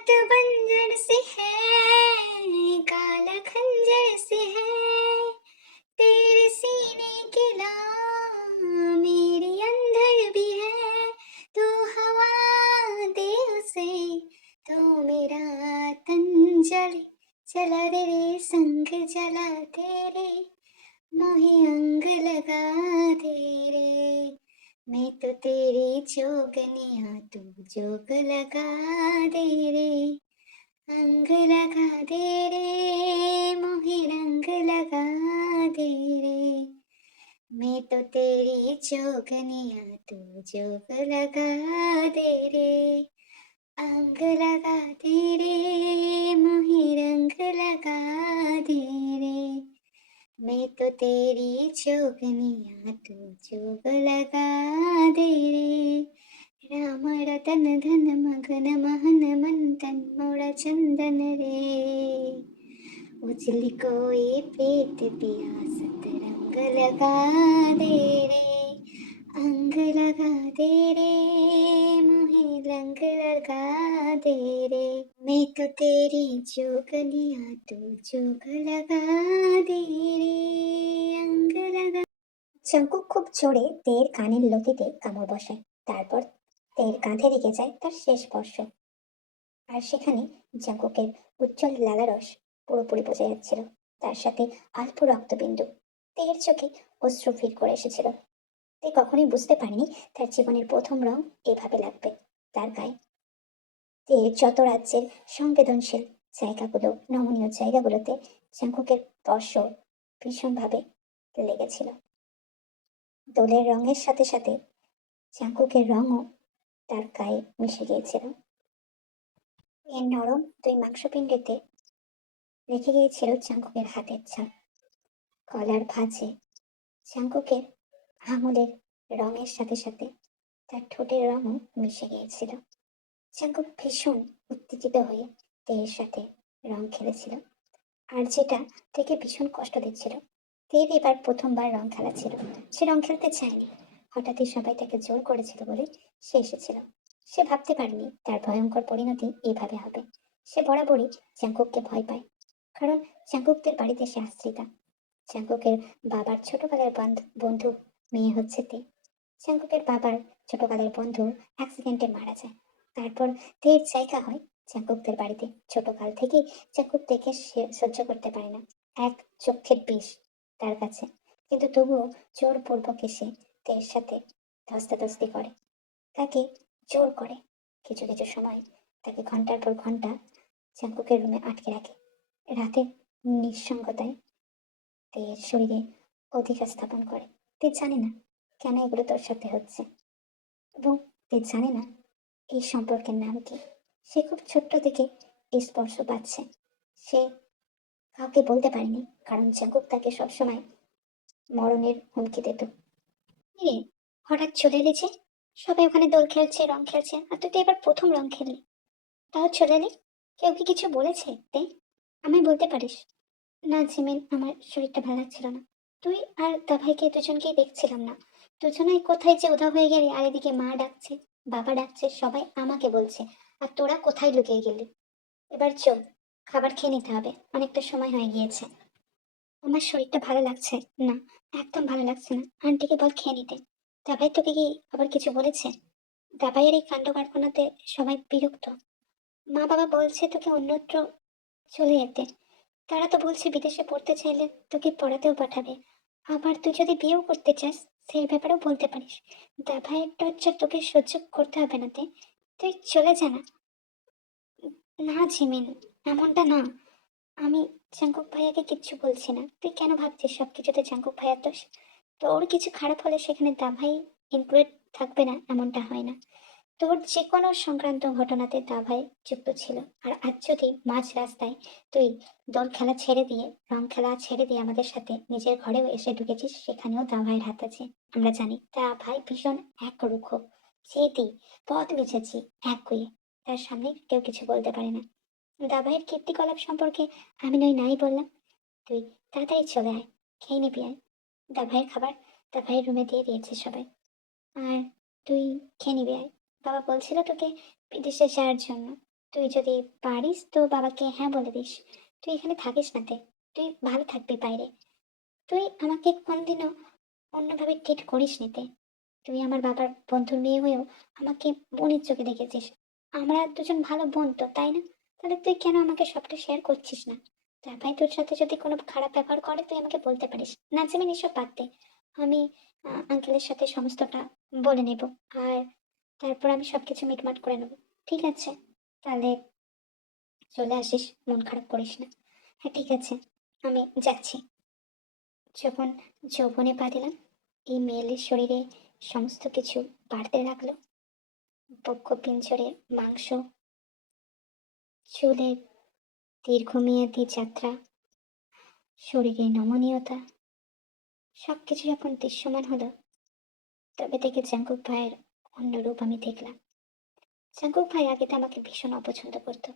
रात बंजर सी है, काला खंजर सी है, तेरे सीने की लौ मेरी अंदर भी है। तू हवा दे उसे तो मेरा तन जले, चला रे रे संग जला तेरे, मोहे अंग लगा दे रे। मैं तो तेरी जोगनिया तू जोग लगा दे रे, अंग लगा दे रे, मोहे रंग लगा दे रे। मैं तो तेरी जोगनिया तू जोग लगा दे रे, अंग लगा दे रे, मोहे रंग लगा दे रे। मैं तो तेरी जोगनिया तू जोग लगा दे रे। राम रतन धन मगन महन मन तन मोड़ा चंदन रे, उजली कोई प्रीत पियासत रंग लगा दे रे, अंग लगा दे रे, मुहे रंग लगा दे रे। मैं तो तेरी जोगनिया तू जोग लगा दे রে অঙ্গ লাগা। চাঙ্কুক খুব জোরে তের কানের লতিতে কামড় বসায়। তারপর তের কাঁধে রেখে যায় তার শেষ স্পর্শ। আর সেখানে জাঙ্কুকের উজ্জ্বল লালারস পুরোপুরি বোঝা যাচ্ছিল, তার সাথে অল্প রক্তবিন্দু। তের চোখে অশ্রু ভিড় করে এসেছিল। তে কখনোই বুঝতে পারেনি তার জীবনের প্রথম রং এভাবে লাগবে তার গায়ে। তে যত রাজ্যের সংবেদনশীল জায়গাগুলো, নমনীয় জায়গাগুলোতে জাঙ্কুকের স্পর্শ ভীষণভাবে লেগেছিল। দোলের রঙের সাথে সাথে জাঙ্কুকের রঙও তার গায়ে মিশে গিয়েছিল। এর নরম দুই মাংসপিণ্ডেতে রেখে গিয়েছিল জাঙ্কুকের হাতের ছাপ। কলার ভাঁজে জাঙ্কুকের আঙুলের রঙের সাথে সাথে তার ঠোঁটের রঙও মিশে গিয়েছিল। জাঙ্কুক ভীষণ উত্তেজিত হয়ে তের সাথে রং খেলেছিল, আর যেটা থেকে ভীষণ কষ্ট দিচ্ছিল। তের এবার প্রথমবার রং খেলা ছিল। সে রং খেলতে চায়নি, হঠাৎই সবাই তাকে জোর করেছিল বলে সে এসেছিল। সে ভাবতে পারেনি তার ভয়ঙ্কর পরিণতি এভাবে হবে। সে বরাবরই জাঙ্কুককে ভয় পায়, কারণ জাঙ্কুকদের বাড়িতে সে আশ্রিতা। জাঙ্কুকের বাবার ছোটকালের বন্ধু মেয়ে হচ্ছে তে। জাঙ্কুকের বাবার ছোটকালের বন্ধু অ্যাক্সিডেন্টে মারা যায়। তারপর তের জায়গা হয় জাঙ্কুকদের বাড়িতে। ছোটকাল থেকেই জাঙ্কুক দেখে সে সহ্য করতে পারে না, এক চোখের বিষ তার কাছে। কিন্তু তবুও জোরপূর্বক এসে তের সাথে ধস্তাধস্তি করে, তাকে জোর করে। কিছু কিছু সময় তাকে ঘন্টার পর ঘন্টা জাঙ্কুকের রুমে আটকে রাখে। রাতের নিঃসঙ্গতায় তের শরীরে অধিকার স্থাপন করে। তে জানে না কেন এগুলো তোর সাথে হচ্ছে, এবং তে জানে না এই সম্পর্কের নাম কি। সে খুব ছোট্ট থেকে এই স্পর্শ পাচ্ছে। সে কাউকে বলতে পারেনি, কারণ জাঙ্কুক তাকে সবসময় মরণের হুমকি দিত। কিরে, হঠাৎ চলে এলি যে? সবাই ওখানে দোল খেলছে, রং খেলছে, আর তুই তো এবার প্রথম রং খেললি, তাও চলে এলি। কেউ কি কিছু বলেছে তে? আমায় বলতে পারিস। না জিমিন, আমার শরীরটা ভালো লাগছিল না। তুই আর দাভাইকে দুজনকেই দেখছিলাম না, দুজনাই কোথায় যে উধাও হয়ে গেলি। আর এদিকে মা ডাকছে, বাবা ডাকছে, সবাই আমাকে বলছে, আর তোরা কোথায় লুকিয়ে গেলি? এবার চল, খাবার খেয়ে নিতে হবে, অনেকটা সময় হয়ে গিয়েছে। আমার শরীরটা ভালো লাগছে না, একদম ভালো লাগছে না। আন্টিকে বল খেয়ে নিতে। দাভাই তোকে কি আবার কিছু বলেছে? দাভাইয়ের এই কাণ্ড কারখানাতে সবাই বিরক্ত। মা বাবা বলছে তোকে অন্যত্র চলে যেতে। তারা তো বলছে বিদেশে পড়তে চাইলে তোকে পড়াতেও পাঠাবে। আবার তুই যদি বিয়েও করতে চাস, সেই ব্যাপারেও বলতে পারিস। দাভাইয়ের টর্চার তোকে সহ্য করতে হবে না তে, তুই চলে যা না। না ঝিমিন, এমনটা না। আমি জাঙ্কুক ভাইয়াকে কিচ্ছু বলছি না। তুই কেন ভাবছিস সবকিছুতে জাঙ্কুক ভাইয়ার দোষ? তোর কিছু খারাপ হলে সেখানে দাভাই ইনক্লুড থাকবে না, এমনটা হয় না। তোর যে কোনো সংক্রান্ত ঘটনাতে দাভাই যুক্ত ছিল। আর আজ যদি মাঝ রাস্তায় তুই দোল খেলা ছেড়ে দিয়ে, রং খেলা ছেড়ে দিয়ে আমাদের সাথে নিজের ঘরেও এসে ঢুকেছিস, সেখানেও দাভাইয়ের হাত আছে। আমরা জানি দাভাই ভীষণ একরুখ, জেদি, পথ বেছেছি একগুঁয়ে। তার সামনে কেউ কিছু বলতে পারে না। দাভাইয়ের কীর্তিকলাপ সম্পর্কে আমি নাই বললাম। তুই তাড়াতাড়ি চলে আয়, খেয়ে নিবি আয়। দাভাইয়ের খাবার দাভাইয়ের রুমে দিয়ে দিয়েছে সবাই, আর তুই খেয়ে নিবি আয়। বাবা বলছিল তোকে বিদেশে যাওয়ার জন্য। তুই যদি পারিস তো বাবাকে হ্যাঁ বলে দিস। তুই এখানে থাকিস না তে। তুই ভালো থাকবি বাইরে। তুই আমাকে কোনদিনও অন্যভাবে ট্রিট করিস নি তে। তুই আমার বাবার বন্ধুর মেয়ে হয়েও আমাকে বোনের চোখে দেখেছিস। আমরা দুজন ভালো বোন তো, তাই না? তাহলে তুই কেন আমাকে সবটা শেয়ার করছিস না? তার ভাই তোর সাথে যদি কোনো খারাপ ব্যবহার করে তুই আমাকে বলতে পারিস। নাজিমিন এসব বাদ দে। আমি আঙ্কেলের সাথে সমস্তটা বলে নেব। আর তারপর আমি সবকিছু মিটমাট করে নেব। ঠিক আছে? তাহলে চলে আসিস, মন খারাপ করিস না। হ্যাঁ ঠিক আছে, আমি যাচ্ছি। যখন যৌবনে পা দিলাম, এই মেয়েলির শরীরে সমস্ত কিছু বাড়তে লাগলো। বক্ষ পিঞ্জরে মাংস, চুলের দীর্ঘমেয়াদী যাত্রা, শরীরে নমনীয়তা, সবকিছু যখন দৃশ্যমান হলো, তবে থেকে জাঙ্কুক ভাইয়ের অন্য রূপ আমি দেখলাম। জাঙ্কুক ভাই আগে তো আমাকে ভীষণ অপছন্দ করতো।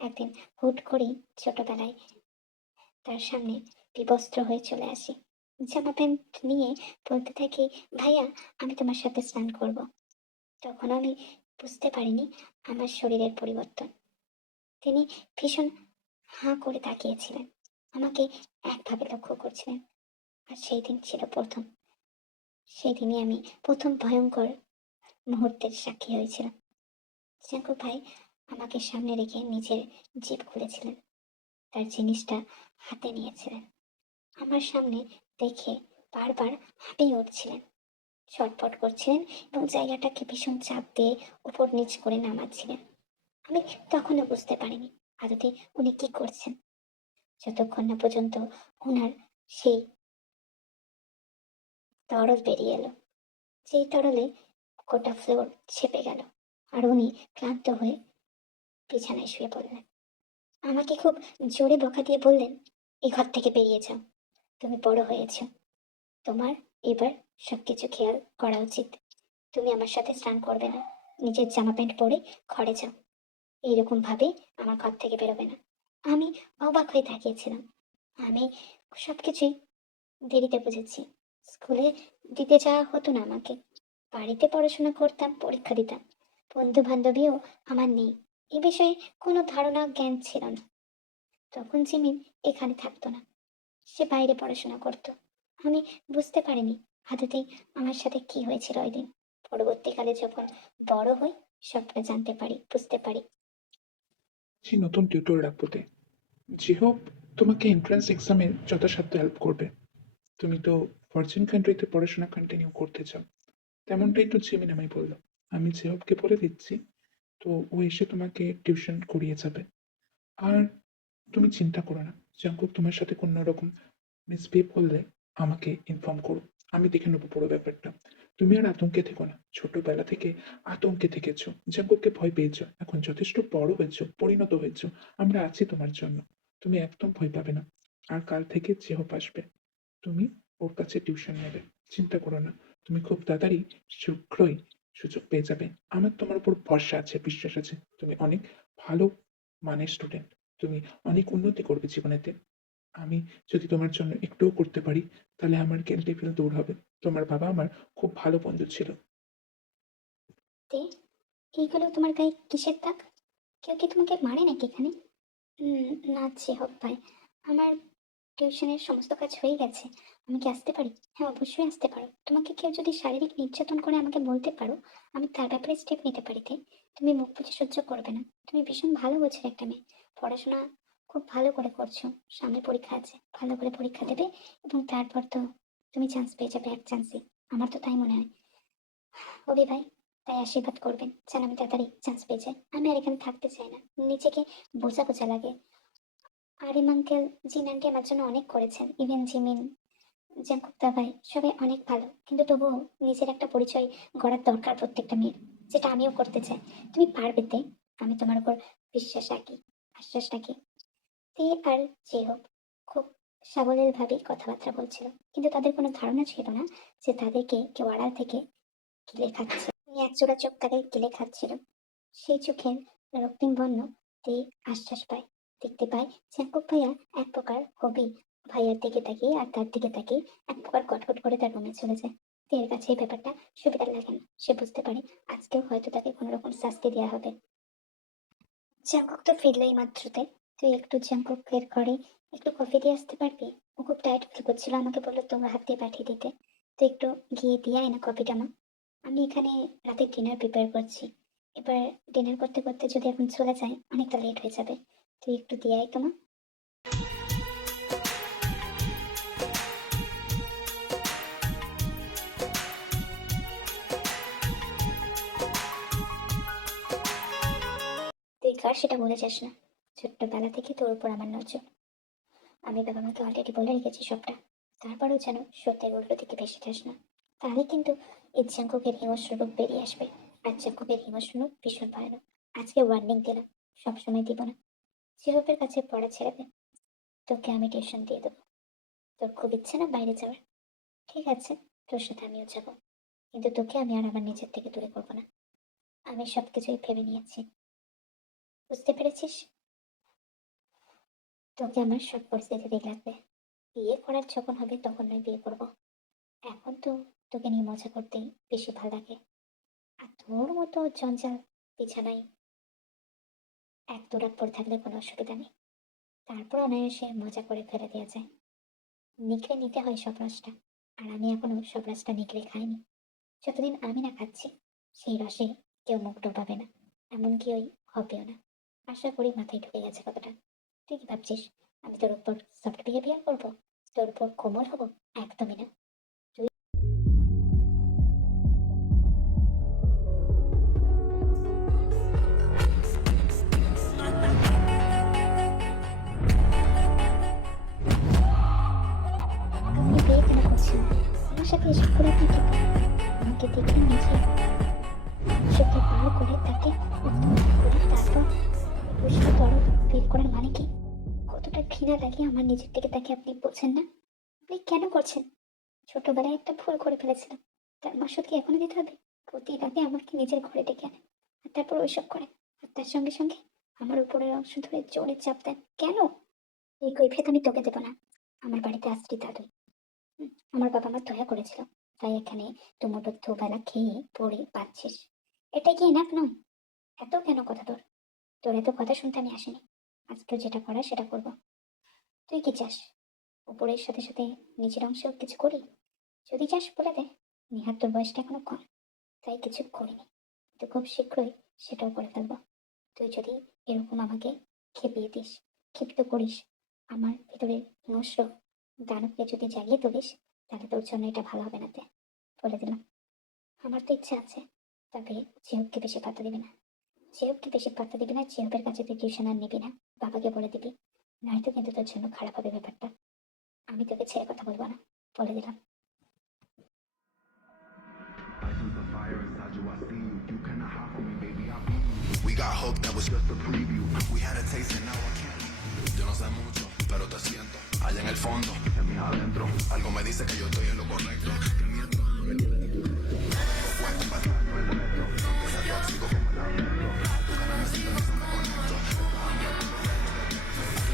একদিন হুট করেই ছোটবেলায় তার সামনে বিবস্ত্র হয়ে চলে আসি। জামা প্যান্ট নিয়ে বলতে থাকি, ভাইয়া আমি তোমার সাথে স্নান করব। তখন আমি বুঝতে পারিনি আমার শরীরের পরিবর্তন। তিনি ভীষণ হাঁ করে তাকিয়েছিলেন, আমাকে একভাবে লক্ষ্য করছিলেন। আর সেই দিন ছিল প্রথম। সেই দিনই আমি প্রথম ভয়ঙ্কর মুহূর্তের সাক্ষী হয়েছিলাম। জাঙ্কু ভাই আমাকে সামনে রেখে নিজের জিপ খুলেছিলেন, তার জিনিসটা হাতে নিয়েছিলেন। আমার সামনে দেখে বারবার হাঁপিয়ে উঠছিলেন, ছটফট করছিলেন এবং জায়গাটাকে ভীষণ চাপ দিয়ে উপর নিচ করে নামাচ্ছিলেন। আমি তখনও বুঝতে পারিনি আদতে উনি কি করছেন, যতক্ষণ না পর্যন্ত ওনার সেই তরল বেরিয়ে এলো, যেই তরলে গোটা ফ্লোর ছেপে গেল। আর উনি ক্লান্ত হয়ে বিছানায় শুয়ে পড়লেন। আমাকে খুব জোরে বকা দিয়ে বললেন, এই ঘর থেকে বেরিয়ে যাও। তুমি বড় হয়েছ, তোমার এবার সবকিছু খেয়াল করা উচিত। তুমি আমার সাথে স্নান করবে না, নিজের জামা প্যান্ট পরে ঘরে যাও। এইরকম ভাবে আমার ঘর থেকে বেরোবে না। আমি অবাক হয়ে তাকিয়েছিলাম। আমি সবকিছুই দেরিতে বুঝেছি। স্কুলে দিতে যাওয়া হতো না আমাকে, বাড়িতে পড়াশোনা করতাম, পরীক্ষা দিতাম। বন্ধু বান্ধবীও আমার নেই, এ বিষয়ে কোনো ধারণা জ্ঞান ছিল না। তখন জিমিন এখানে থাকতো না, সে বাইরে পড়াশোনা করত। আমি বুঝতে পারিনি আদতেই আমার সাথে কি হয়েছিল ওই দিন। পরবর্তীকালে যখন বড় হই সবটা জানতে পারি, বুঝতে পারি। যে নতুন টিউটর রাখবো তে, যে হোক তোমাকে এন্ট্রান্স এক্সামে যথাসাধ্য হেল্প করবে। তুমি তো ফরচুন কান্ট্রিতে পড়াশোনা কন্টিনিউ করতে চাও, তেমনটাই তো জিমিন আমায় বললো। আমি জেহবকে বলে দিচ্ছি, তো ও এসে তোমাকে টিউশন করিয়ে যাবে। আর তুমি চিন্তা করো না, জাঙ্কুক তোমার সাথে কোনো রকম মিসবিহেভ করলে আমাকে ইনফর্ম করো, আমি দেখে নেবো পুরো ব্যাপারটা। তুমি আর আতঙ্কে থেকো না, ছোটবেলা থেকে আতঙ্কে থেকেছো, জাঙ্কুককে ভয় পেয়েছো, এখন যথেষ্ট বড় হয়েছো, পরিণত হয়েছো, আমরা আছি তোমার জন্য। তুমি একদম ভয় পাবে না। আর কাল থেকে যেহব আসবে, তুমি ওর কাছে টিউশন নেবে, চিন্তা করো না। তুমি খুব তাড়াতাড়ি শীঘ্রই সুযোগ পেয়ে যাবে। আমার তোমার উপর ভরসা আছে, বিশ্বাস আছে। তুমি অনেক ভালো মানের স্টুডেন্ট, তুমি অনেক উন্নতি করবে জীবনেতে। আমি যদি তোমার জন্য একটুও করতে পারি, তাহলে আমার গিল্টি ফিল দূর হবে। তোমার বাবা আমার খুব ভালো বন্ধু ছিল। তে, এইগুলো তোমার গায়ে কিসের দাগ? কেউ কি তোমাকে মারে নাকি এখানে? না যে হোক ভাই, আমার টিউশনের সমস্ত কাজ হয়ে গেছে। আমি কি আসতে পারি? হ্যাঁ অবশ্যই আসতে পারো। তোমাকে কেউ যদি শারীরিক নির্যাতন করে আমাকে বলতে পারো, আমি তার ব্যাপারে স্টেপ নিতে পারি। তে, তুমি মুখ বুজে সহ্য করবে না। তুমি ভীষণ ভালো গোছের একটা মেয়ে, পড়াশোনা খুব ভালো করে করছো। সামনে পরীক্ষা আছে, ভালো করে পরীক্ষা দেবে এবং তারপর তো তুমি চান্স পেয়ে যাবে এক চান্সে। আমার তো তাই মনে হয়। ওকে ভাই, তাই আশীর্বাদ করবেন যেন আমি তাড়াতাড়ি চান্স পেয়ে যাই। আমি আর এখানে থাকতে চাই না, নিজেকে বোঝা বোঝা লাগে। আরিম আঙ্কেল, জিন আন্টি আমার জন্য অনেক করেছেন, ইভেন জিমিন, জাঙ্কুকদা ভাই সবাই অনেক ভালো, কিন্তু তবুও নিজের একটা পরিচয় গড়ার দরকার প্রত্যেকটা মেয়ের, যেটা আমিও করতে চাই। তুমি পারবে তে, আমি তোমার উপর বিশ্বাস রাখি, আশ্বাস রাখি। তে আর যে হোক খুব সাবলীল ভাবে কথাবার্তা বলছিল, কিন্তু তাদের কোনো ধারণা ছিল না যে তাদেরকে কেউ আড়াল থেকে গিলে খাচ্ছে। একজোড়া চোখ তাকে গিলে খাচ্ছিল। সেই চোখের রক্তিম বর্ণ তে আশ্বাস পায়, দেখতে পায় জ্যাকব ভাইয়া এক প্রকার হবি ভাইয়ার দিকে তাকিয়ে, আর তার দিকে তাকিয়ে এক প্রকার কটকট করে তার রুমে চলে যায়। তের কাছে এই ব্যাপারটা সুবিধার লাগে না, সে বুঝতে পারে আজকেও হয়তো তাকে কোনো রকম শাস্তি দেওয়া হবে। জাঙ্কুক তো ফিরলো এই মাত্রতে। তুই একটু জাঙ্কুকের ঘরে একটু কফি দিয়ে আসতে পারবি? ও খুব টায়ার্ড ফিল করছিল, আমাকে বললো তোমার হাত দিয়ে পাঠিয়ে দিতে। তুই একটু গিয়ে দিয়ে আয় না কফিটা মা। আমি এখানে রাতে ডিনার প্রিপেয়ার করছি। এবার ডিনার করতে করতে যদি এখন চলে যায় অনেকটা লেট হয়ে যাবে। তুই একটু দিয়ে আয় তো মা। তুই কার সেটা বলে যাস না। ছোট্টবেলা থেকে তোর উপর আমার নজর। আমি বাবা মাকে অলরেডি বলে রেখেছি সবটা। তারপরেও যেন সত্যের উল্টো দিকে ভেসে যাস না। তাহলে কিন্তু এই জাঙ্কুকের হিংস্র রূপ বেরিয়ে আসবে। আর জাঙ্কুকের হিংস্র রূপ ভীষণ ভয়ানক। আজকে ওয়ার্নিং দিলাম, সবসময় দিব না। জিহবের কাছে পড়া ছেড়ে দে। তোকে আমি টিউশন দিয়ে দেবো। তোর খুব ইচ্ছে না বাইরে যাওয়ার? ঠিক আছে, তোর সাথে আমিও যাব। কিন্তু তোকে আমি আর আমার নিজের থেকে দূরে করবো না। আমি সবকিছুই ভেবে নিয়েছি। বুঝতে পেরেছিস? তোকে আমার সব পরিস্থিতিতেই লাগবে। বিয়ে করার যখন হবে তখন নয় বিয়ে করবো। এখন তো তোকে নিয়ে মজা করতেই বেশি ভালো লাগে। আর তোর মতো জঞ্জাল বিছানায় এক দুরাত পড়ে থাকলে কোনো অসুবিধা নেই। তারপর অনায়াসে মজা করে ফেলে দেওয়া যায়। নিখড়ে নিতে হয় সব রসটা। আর আমি এখনো সব রসটা নিখড়ে খাইনি। যতদিন আমি না খাচ্ছি সেই রসে কেউ মুখ ডোবাবে না, এমনকি ওই হবেও না। আশা করি মাথায় ঢুকে গেছে কথাটা। তুই কি ভাবছিস আমি তোর উপর সফট বিহেভিয়ার করবো? তোর উপর কোমল হবো? একদমই না। আপনি বিয়ে কেন করছেন? আমার সাথে এসব করে আপনি কি পান? আমাকে দেখে নিজে চোখে পার করে তাকে উত্তপ্ত করে তারপর উষ্ণ তরল বের করার মানে কি? কতটা ঘৃণা লাগে আমার নিজের থেকে তাকে আপনি বোঝেন না? আপনি কেন করছেন? ছোটবেলায় একটা ভুল করে ফেলেছিলাম, তার মাসুদ কি এখনো দিতে হবে? প্রতি রাতে আমাকে নিজের ঘরে ডেকে আনে আর তারপর ওইসব করে। আর তার সঙ্গে সঙ্গে আমার উপরের অংশ ধরে জোরে চাপ দেন কেন? এই কৈফিয়ত আমি তোকে দেবো না। আমার বাড়িতে আশ্রিতা তুই। আমার বাবা মা দয়া করেছিল, তাই এখানে দুমুঠো দুবেলা খেয়ে পড়ে পাচ্ছিস। এটা কি এনাফ নয়? এত কেন কথা তোর? তোর এত কথা শুনতে আমি আসিনি। আজকে যেটা করার সেটা করবো। তুই কি চাস উপরের সাথে সাথে নিচের অংশেও কিছু করি? যদি চাস বলে দে। নিহার তোর বয়সটা এখনো কম, তাই কিছু করিনি। তো খুব শীঘ্রই সেটাও করে ফেলবো। তুই যদি এরকম আমাকে খেপিয়ে দিস, ক্ষিপ্ত করিস, আমার ভিতরে হিংস্র দানবকে যদি জাগিয়ে তুলিস, তাহলে তোর জন্য এটা ভালো হবে না তে, বলে দিলাম। আমার তো ইচ্ছা আছে, তবে জিহুবকে বেশি পাত্তা দিবি না। জিহুবকে বেশি পাত্তা দিবি না, জিহুবের কাছে তুই টিউশন আর নিবি না। বাবাকে বলে দিবি, নয়তো কিন্তু তোর জন্য খারাপ হবে ব্যাপারটা। আমি তোকে ছেড়ে কথা বলবো না, বলে দিলাম। We got hope that was just a preview. We had a taste and now I can't. Yo no sé mucho, pero te siento. Allá en el fondo, en mi adentro. Algo me dice que yo estoy en lo correcto. Que miento, me tiene fue pasando el metro. Que sea tóxico como el lamento. Tu cara me sigue, no se me conecto.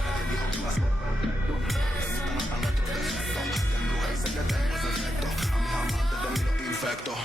Nadie dijo que iba a ser perfecto. Te gustan hasta nuestros defectos. Te embruja y sé que tengo ese efecto. A mis amantes de mí los infectos.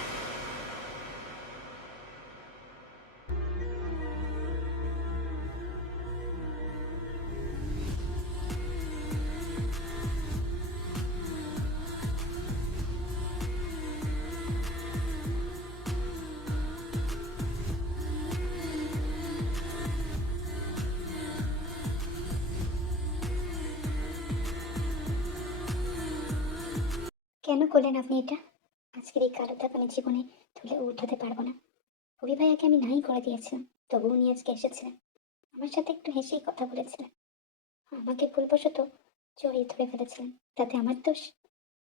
কেন করলেন আপনি এটা? আজকের এই কালো দাগ আমি জীবনে তুলে উঠাতে পারবো না। রবি ভাইয়াকে আমি নাই করে দিয়েছিলাম, তবু উনি আজকে এসেছিলেন। আমার সাথে একটু হেসেই কথা বলেছিলেন। আমাকে ভুলবশত জড়িয়ে ধরে ফেলেছিলেন, তাতে আমার দোষ?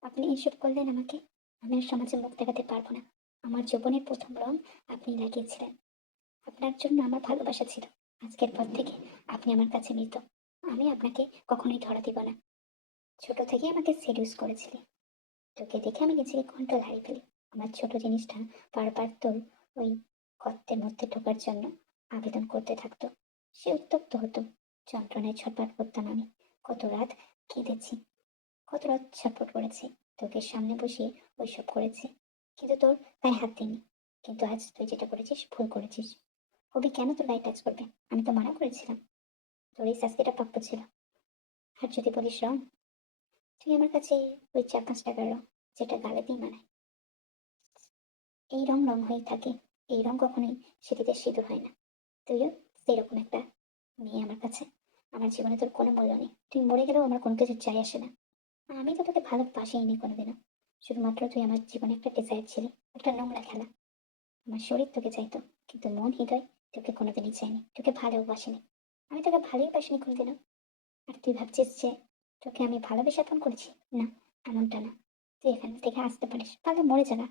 আপনি এসব করলেন আমাকে। আমি আর সমাজে মুখ দেখাতে পারবো না। আমার জীবনের প্রথম রং আপনি লাগিয়েছিলেন। আপনার জন্য আমার ভালোবাসা ছিল। আজকের পর থেকে আপনি আমার কাছে মৃত। আমি আপনাকে কখনোই ধরা দিব না। ছোট থেকে আমাকে সেডিউস করেছিলেন। তোকে দেখে আমি নিজেকে কন্ট্রোল হারিয়ে ফেলি। আমার ছোট জিনিসটা বারবার তোর ওই গর্তের মধ্যে ঢোকার জন্য আবেদন করতে থাকতো। সে উত্তপ্ত হতো, যন্ত্রণায় ছটফট করতাম আমি। কত রাত কেঁদেছি, কত রাত ছটফট করেছি, তোকে সামনে বসিয়ে ওইসব করেছি, কিন্তু তোর গায়ে হাত দিইনি। কিন্তু আজ তুই যেটা করেছিস ভুল করেছিস। কবি কেন তোর গায়ে টাচ করবে? আমি তো মানা করেছি। করেছিলাম, তোর এই শাস্তিটা প্রাপ্য ছিল। আর যদি বলিস রং, তুই আমার কাছে ওই 4-5 টাকার রং, যেটা গালে দিয়ে মানায়। এই রং রং হয়েই থাকে, এই রং কখনোই স্মৃতিতে সিঁদুর হয় না। তুইও সেরকম একটা মেয়ে আমার কাছে। আমার জীবনে তোর কোনো মূল্য নেই, তুই মরে গেলেও আমার কোনো কিছু চাই আসে না। আমি তো তোকে ভালোবাসিনি কোনোদিনও, শুধুমাত্র তুই আমার জীবনে একটা ডিজায়ার ছিলি, একটা নোংরা খেলা। আমার শরীর তোকে চাইতো, কিন্তু মন হৃদয় তোকে কোনোদিনই চাইনি, তোকে ভালোবাসিনি। আমি তোকে ভালোই বাসিনি কোনোদিনও। আর তুই ভাবছিস যে তোকে আমি ভালোবেসে আপন করেছি? না, এমনটা না। তুই এখান থেকে আসতে পারিস, তাহলে মরে যা না।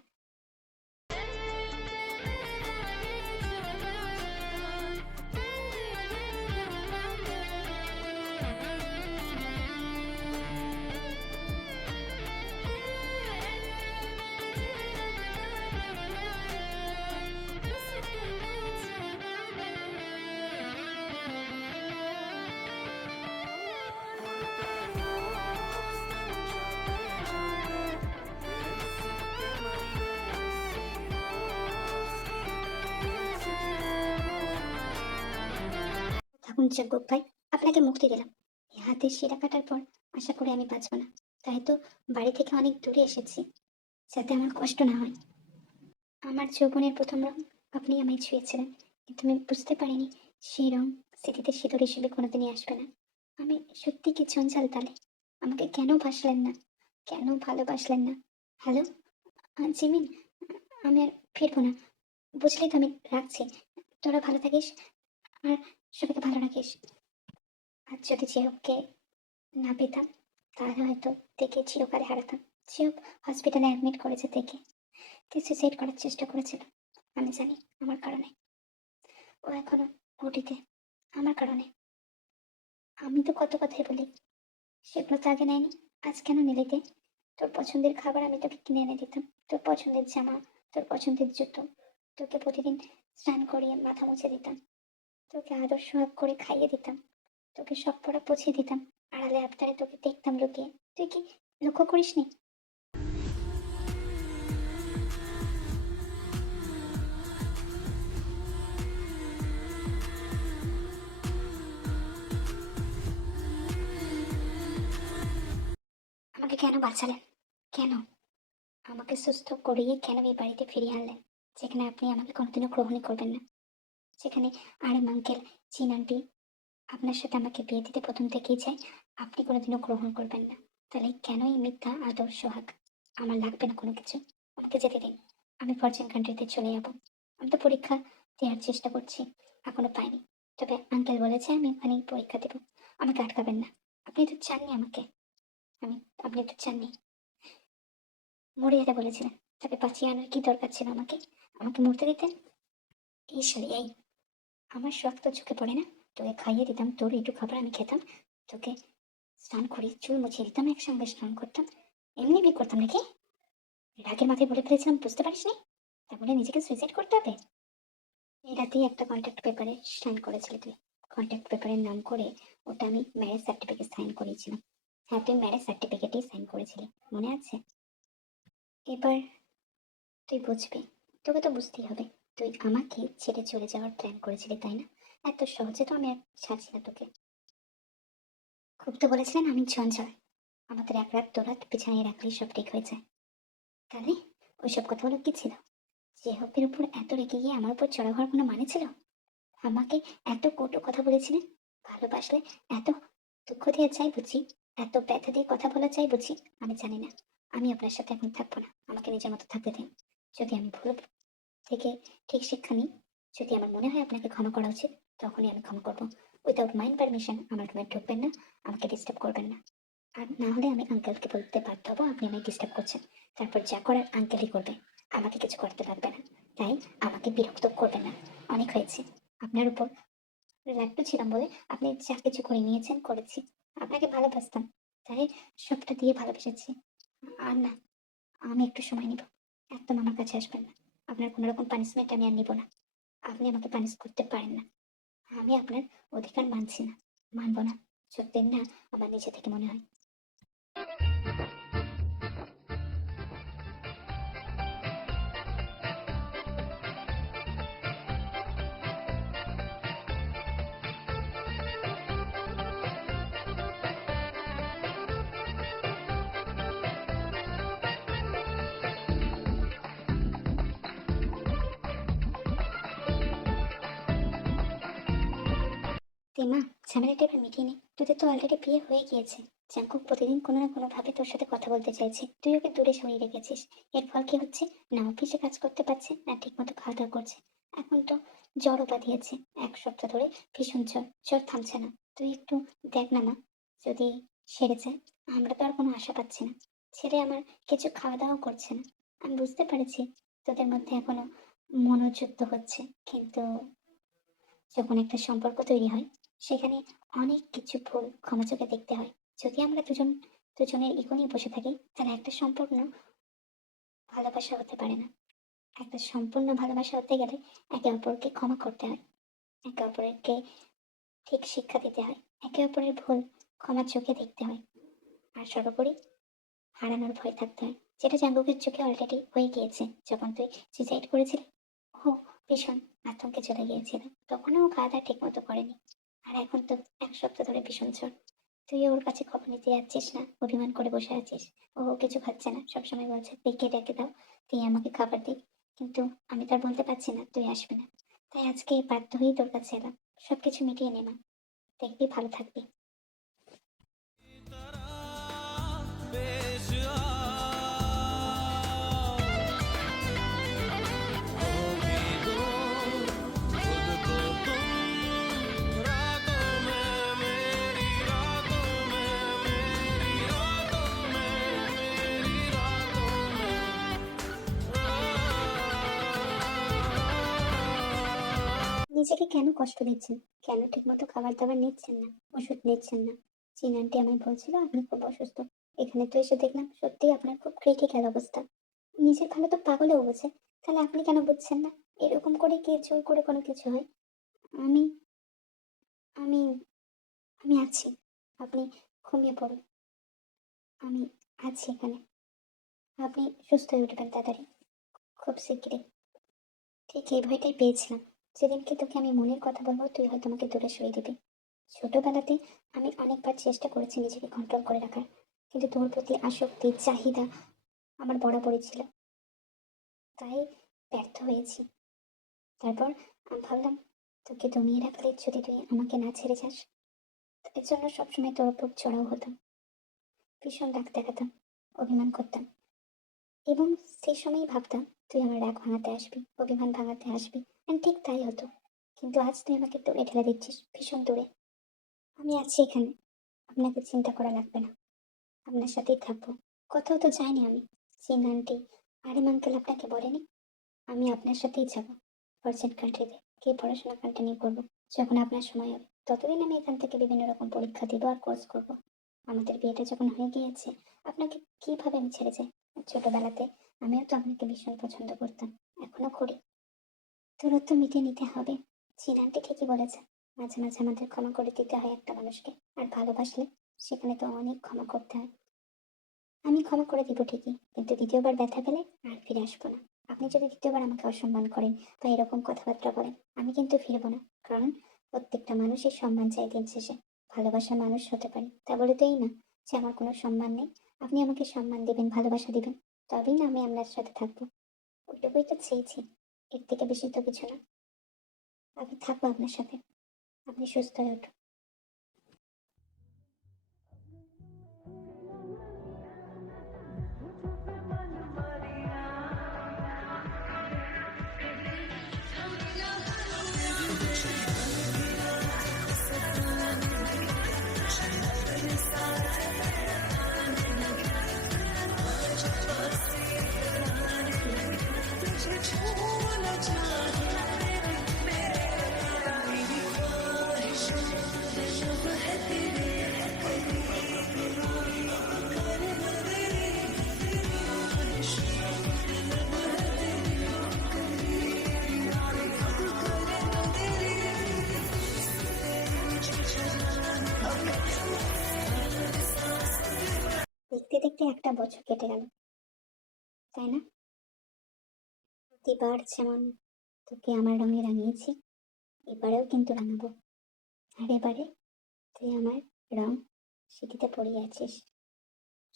থাকুন জাগ্গব ভাই, আপনাকে মুক্তি দিলাম। এই হাতের শিরা কাটার পর আশা করি আমি বাঁচব না। তাই তো বাড়ি থেকে অনেক দূরে এসেছি, যাতে আমার কষ্ট না হয়। আমার যৌবনের প্রথম রং আপনি আমায় ছুঁয়েছিলেন, কিন্তু আমি বুঝতে পারিনি সেই রং স্মৃতিতে সিঁদুর হিসেবে কোনোদিনই আসবে না। আমি সত্যি কি জঞ্জাল তালে? আমাকে কেন ভাসলেন না, কেন ভালোবাসলেন না? হ্যালো জিমিন, আমি আর ফিরবো না, বুঝলি তো? আমি রাখছি। তোরা ভালো থাকিস, আর সবাইকে ভালো রাখিস। আর যদি জিহবকে না পেতাম, তাহলে হয়তো দেখে চিরকালে হারাতাম। জিহব হসপিটালে অ্যাডমিট করেছে দেখে, কে সুইসাইড করার চেষ্টা করেছিল। আমি জানি, আমার কারণে। ও এখনো ওটিতে, আমার কারণে। আমি তো কত কথাই বলি, সেগুলো তো আগে নেয়নি, আজ কেন নিলিতে? তোর পছন্দের খাবার আমি তোকে কিনে এনে দিতাম, তোর পছন্দের জামা, তোর পছন্দের জুতো, তোকে প্রতিদিন স্নান করিয়ে মাথা মুছে দিতাম, তোকে আদর সোহাগ করে খাইয়ে দিতাম, তোকে সব পড়া পুছিয়ে দিতাম, আড়ালে আবদারে তোকে দেখতাম লুকিয়ে। তুই কি লক্ষ্য করিসনি? আমাকে কেন বাঁচালেন? কেন আমাকে সুস্থ করিয়ে কেন এই বাড়িতে ফিরিয়ে আনলেন, যেখানে আপনি আমাকে কোনোদিনও গ্রহণই করবেন না? যেখানে আরে আঙ্কেল, চিন আন্টি আপনার সাথে আমাকে বিয়ে দিতে প্রথম থেকেই চাই, আপনি কোনোদিনও গ্রহণ করবেন না। তাহলে কেন এই মিথ্যা আদর সোহাগ? আমার লাগবে না কোনো কিছু, আমাকে যেতে দিন। আমি ফরচুন কান্ট্রিতে চলে যাব। আমি তো পরীক্ষা দেওয়ার চেষ্টা করছি, এখনো পাইনি। তবে আঙ্কেল বলেছে আমি ওখানেই পরীক্ষা দেবো, আমাকে আটকাবেন না। আপনি তো চাননি আমাকে, আমি, আপনি তো চাননি। মরে যেতে বলেছিলেন, তবে বাঁচিয়ে আনার কি দরকার ছিল আমাকে? আমাকে মরতে দিতেন। এই শালি এই, আমার শখ তো চোখে পড়ে না? তোকে খাইয়ে দিতাম, তোর একটু খাবার আমি খেতাম, তোকে স্নান করে চুল মুছিয়ে দিতাম, একসঙ্গে স্নান করতাম, এমনি বিয়ে করতাম নাকি? রাগের মাথায় বলে ফেলেছিলাম, বুঝতে পারিসনি? তারপরে নিজেকে সুইসাইড করতে হবে? এই রাতেই একটা কন্ট্যাক্ট পেপারে সাইন করেছিলি তুই। কন্ট্যাক্ট পেপারের নাম করে ওটা আমি ম্যারেজ সার্টিফিকেট সাইন করিয়েছিলাম। হ্যাঁ, তুই ম্যারেজ সার্টিফিকেটেই সাইন করেছিলি, মনে আছে? এবার তুই বুঝবি, তোকে তো বুঝতেই হবে। তুই আমাকে ছেড়ে চলে যাওয়ার প্ল্যান করেছিলি, তাই না? এত সহজে তো আমি আর ছাড়ছি না তোকে। খুব তো বলেছিলেন আমি ঝঞ্ঝাল, আমাদের এক রাত দোরাত বিছানায় রাখলেই সব ঠিক হয়ে যায়। তাহলে ওইসব কথা হলো কি ছিল? জেহবের উপর এত রেগে গিয়ে আমার উপর চড়া হওয়ার কোনো মানে ছিল? আমাকে এত কটু কথা বলেছিলেন, ভালোবাসলে এত দুঃখ দিয়ে চাই বুঝি, এত ব্যথা দিয়ে কথা বলা চাই বুঝি? আমি জানি না, আমি আপনার সাথে এখন থাকবো না, আমাকে নিজের মতো থাকতে দিন। যদি আমি ভুল থেকে ঠিক শিক্ষা নিই, যদি আমার মনে হয় আপনাকে ক্ষমা করা উচিত, তখনই আমি ক্ষমা করবো। উইদাউট মাইন্ড পারমিশন আমার রুমে ঢুকবেন না, আমাকে ডিস্টার্ব করবেন না। আর না হলে আমি আঙ্কেলকে বলতে বাধ্য হবো আপনি আমায় ডিস্টার্ব করছেন। তারপর যা করার আঙ্কেলই করবে, আমাকে কিছু করতে লাগবে না। তাই আমাকে বিরক্ত করবেন না, অনেক হয়েছে। আপনার উপর রাগটা ছিলাম বলে আপনি যা কিছু করে নিয়েছেন করেছি। আপনাকে ভালোবাসতাম, তাই সবটা দিয়ে ভালোবেসেছি। আর না, আমি একটু সময় নিব। একদম আমার কাছে আসবেন না, আপনার কোনো রকম পানিশমেন্ট আমি আর নিব না। আপনি আমাকে পানিশ করতে পারেন না, আমি আপনার অধিকার মানছি না, মানবো না, যতদিন না আমার নিজে থেকে মনে হয়। তে মা, ঝামেলাটা এবার মিটিয়ে নে। তোদের তো অলরেডি বিয়ে হয়ে গিয়েছে। জাঙ্কুক প্রতিদিন কোনো না কোনো ভাবে তোর সাথে কথা বলতে চাইছে, তুই ওকে দূরে সরিয়ে রেখেছিস। এর ফল কি হচ্ছে? না অফিসে কাজ করতে পারছে, না ঠিক মতো খাওয়া দাওয়া করছে। এখন তো জ্বরও বাঁধিয়েছে, 1 সপ্তাহ ধরে ভীষণ জ্বর, জ্বর থামছে না। তুই একটু দেখ না মা, যদি সেরে যায়। আমরা তো আর কোনো আশা পাচ্ছি না। ছেলে আমার কিছু খাওয়া দাওয়া করছে না। আমি বুঝতে পেরেছি তোদের মধ্যে এখনো মনোযুদ্ধ হচ্ছে, কিন্তু যখন একটা সম্পর্ক তৈরি হয় সেখানে অনেক কিছু ভুল ক্ষমা চোখে দেখতে হয়। যদি আমরা দুজনের ইগো নিয়ে বসে থাকি, তাহলে একটা সম্পূর্ণ ভালোবাসা হতে পারে না। একটা সম্পূর্ণ ভালোবাসা হতে গেলে একে অপরকে ক্ষমা করতে হয়, একে অপরকে ঠিক শিক্ষা দিতে হয়, একে অপরের ভুল ক্ষমা চোখে দেখতে হয়। আর সর্বোপরি হারানোর ভয় থাকতে হয়, যেটা জাঙ্গুকের চোখে অলরেডি হয়ে গিয়েছে। যখন তুই সুইসাইড করেছিলি, ও ভীষণ আতঙ্কে চলে গিয়েছিল। তখনও ও খাওয়া দাওয়া ঠিক মতো করেনি। আর এখন তো 1 সপ্তাহ ধরে ভীষণ জ্বর। তুই ওর কাছে খবর নিতে যাচ্ছিস না, অভিমান করে বসে আছিস। ও কিছু খাচ্ছে না, সবসময় বলছে ডেকে ডেকে দাও, তুই আমাকে খাবার দিই। কিন্তু আমি তো আর বলতে পারছি না তুই আসবি না। তাই আজকে বাধ্য হয়েই তোর কাছে এলাম। সবকিছু মিটিয়ে নে মা, দেখবি ভালো থাকবি। पेश आओ भी दो खुद को तुम रातों में मेरी रातों में मेरी रातों में मेरी रातों में নিজেকে কেন কষ্ট দিচ্ছেন? কেন ঠিকমতো খাবার দাবার নিচ্ছেন না, ওষুধ নিচ্ছেন না? চীন আন্টি আমায় বলছিল আপনি খুব অসুস্থ। এখানে তো এসে দেখলাম সত্যিই আপনার খুব ক্রিটিক্যাল অবস্থা। নিজের ভালো তো পাগলেও বোঝে, তাহলে আপনি কেন বুঝছেন না? এরকম করে কি জোর করে কোনো কিছু হয়? আমি আমি আমি আছি। আপনি ঘুমিয়ে পড়ুন। আমি আছি এখানে। আপনি সুস্থ হয়ে উঠবেন তাড়াতাড়ি, খুব শিগগিরই। ঠিক এই ভয়টাই পেয়েছিলাম। যেদিনকে তোকে আমি মনের কথা বলবো, তুই হয়তো আমাকে দূরে সরিয়ে দিবি। ছোটবেলাতে আমি অনেকবার চেষ্টা করেছি নিজেকে কন্ট্রোল করে রাখার, কিন্তু তোর প্রতি আসক্তি, চাহিদা আমার বরাবরই ছিল। তাই ব্যর্থ হয়েছি। তারপর আমি ভাবলাম তোকে দমিয়ে রাখলে যদি তুই আমাকে না ছেড়ে যাস, এর জন্য সবসময় তোর উপর চড়াও হতাম, ভীষণ রাগ দেখাতাম, অভিমান করতাম। এবং সেই সময়ই ভাবতাম তুই আমার রাগ ভাঙাতে আসবি, অভিমান ভাঙাতে আসবি। আর ঠিক তাই হতো। কিন্তু আজ তুই আমাকে দূরে ঠেলে দিচ্ছিস, ভীষণ দূরে। আমি আছি এখানে, আপনাকে চিন্তা করা লাগবে না। আপনার সাথেই থাকবো। কোথাও তো যাইনি আমি। চীন আন্টি, আরিম আঙ্কেল আপনাকে বলেনি আমি আপনার সাথেই যাবো ফরচেন কান্ট্রিতে গিয়ে পড়াশোনা কন্টিনিউ করবো। যখন আপনার সময় হবে ততদিন আমি এখান থেকে বিভিন্ন রকম পরীক্ষা দিব আর কোর্স করব। আমাদের বিয়েটা যখন হয়ে গিয়েছে, আপনাকে কিভাবে আমি ছেড়ে যাই? ছোটবেলাতে আমিও তো আপনাকে ভীষণ পছন্দ করতাম, এখনো করি। দূরত্ব মিটিয়ে নিতে হবে। চীন আন্টি ঠিকই বলেছে, মাঝে মাঝে আমাদের ক্ষমা করে দিতে হয় একটা মানুষকে। আর ভালোবাসলে সেখানে তো অনেক ক্ষমা করতে হয়। আমি ক্ষমা করে দিব ঠিকই, কিন্তু দ্বিতীয়বার ব্যথা পেলে আর ফিরে আসবো না। আপনি যদি দ্বিতীয়বার আমাকে অসম্মান করেন বা এরকম কথাবার্তা বলেন, আমি কিন্তু ফিরবো না। কারণ প্রত্যেকটা মানুষের সম্মান চাই দিন শেষে। ভালোবাসা মানুষ হতে পারে, তা বলে তো এই না যে আমার কোনো সম্মান নেই। আপনি আমাকে সম্মান দিবেন, ভালোবাসা দিবেন, তবেই না আমি আপনার সাথে থাকবো। ওইটুকুই তো চেয়েছি, এর থেকে বেশি তো কিছু না। আমি থাকবো আপনার সাথে। আপনি সুস্থ হয়ে উঠুন। দেখতে দেখতে 1 বছর কেটে গেল, তাই না? প্রতিবার যেমন তোকে আমার রঙে রাঙিয়েছি, এবারেও কিন্তু রাঙাবো। আর এবারে তুই আমার রং সিঁথিতে পরিয়ে আছিস।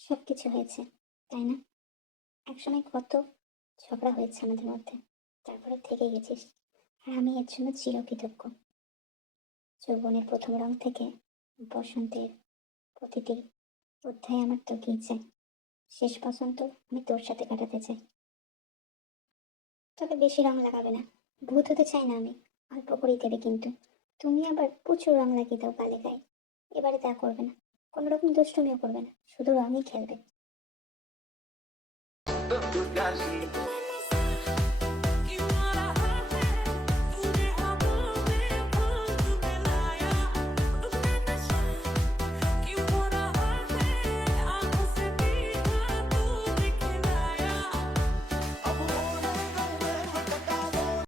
সবকিছু হয়েছে, তাই না? একসময় কত ঝগড়া হয়েছে আমাদের মধ্যে, তারপরে থেকে গেছিস। আর আমি এর জন্য চিরকৃতজ্ঞ। যৌবনের প্রথম রং থেকে বসন্তের প্রতিটি অধ্যায় আমার তোকেই চাই। শেষ বসন্ত আমি তোর সাথে কাটাতে চাই। তবে বেশি রং লাগাবে না, ভূত হতে চাই না আমি, অল্প করেই দেবে কিন্তু। তুমি আবার প্রচুর রং লাগিয়ে দাও গালে গায়ে। এবারে তা করবে না, কোনো রকম দুষ্টুমিও করবে না, শুধু রঙই খেলবে।